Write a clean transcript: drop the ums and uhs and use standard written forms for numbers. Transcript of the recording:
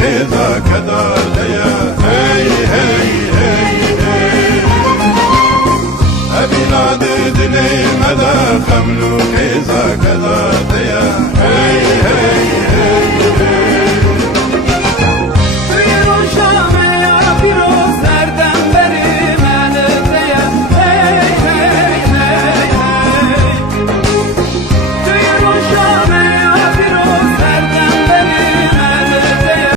خيزا كدار ديا هي هي هي هي أبي نادي دني مدى خملو خيزا كدار